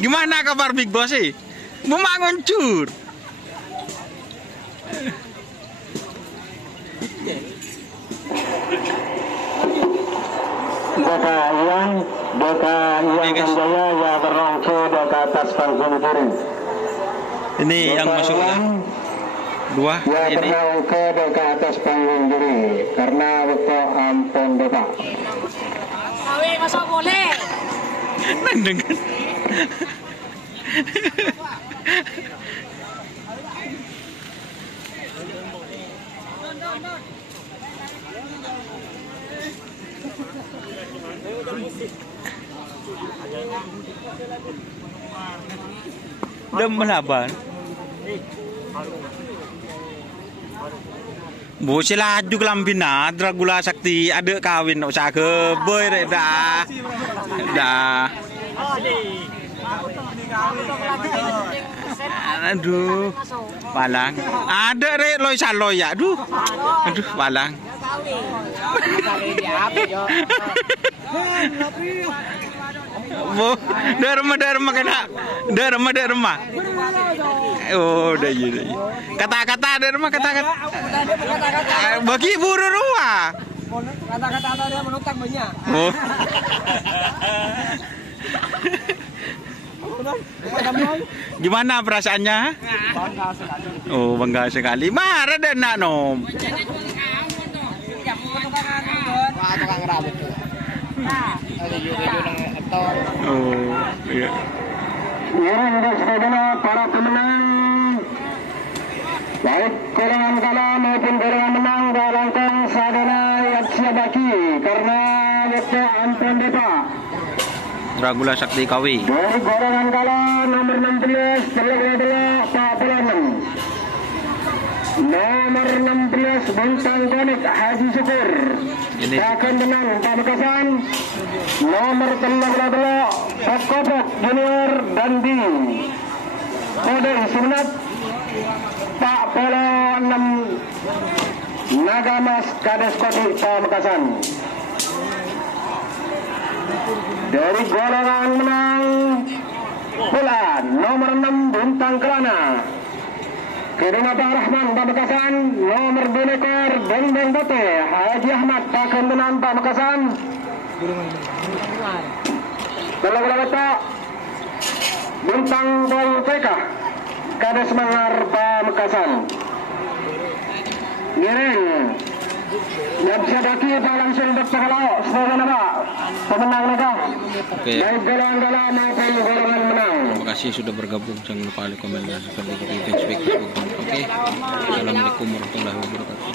Gimana kabar Big Boss sih? Membangun cur. Deka Iwan Sanjaya yang berongko deka atas panggung kiri. Ini yang masuk ya. Dua Ya ini. berongko deka atas panggung kiri karena waktu ampun deka. Awe masuk boleh. Dengan Dem melaban. Bu sila laju kelambina Dragula Sakti ada kawin usaha ke boy rek dah. Aduh, palang. Ada rek loy saloy ya. Aduh, palang. Bu, derma kena. Derma. Oh, dah iya. Kata-kata derma kata-kata. Bagi buru ruah. Kata-kata dia menutang banyak. Oh. Gimana perasaannya? Bangga sekali. Oh, bangga sekali. Marah dan nak nom. Tukang rambut tuh. Nah, Oh, iya. Ini saudara para pemenang. Baik golongan kalah maupun golongan menang golongan saudara yang siadaki karena waktu ampun deka. Dragula Sakti Kawi. Dari golongan kalah nomor 16 adalah Pak Pelanem. Nomor 16 Bintang Konik Haji Syukur. Ini. Akan menang Pamekasan. Nomor 13 adalah Pak Kopok Junior Dandi. Kode Sunat Pak Polo 6 Nagamas Kades Kodik Pamekasan. Dari golongan menang pula nomor 6 Bintang Kelana. Kedua Pak Rahman Pamekasan, nomor 2 ekor Bendeng Bote Haji Ahmad akan menang Pamekasan. Kalau Pak Bintang Bol PK Kades Mangar Pamekasan. Giring yang siadaki Pak langsung Dr. Kalau sebagai nama pemenang mereka. Oke. Baik golongan maupun golongan menang. Terima kasih sudah bergabung. Jangan lupa like, komen, dan subscribe di Facebook. Oke. Assalamualaikum warahmatullahi wabarakatuh.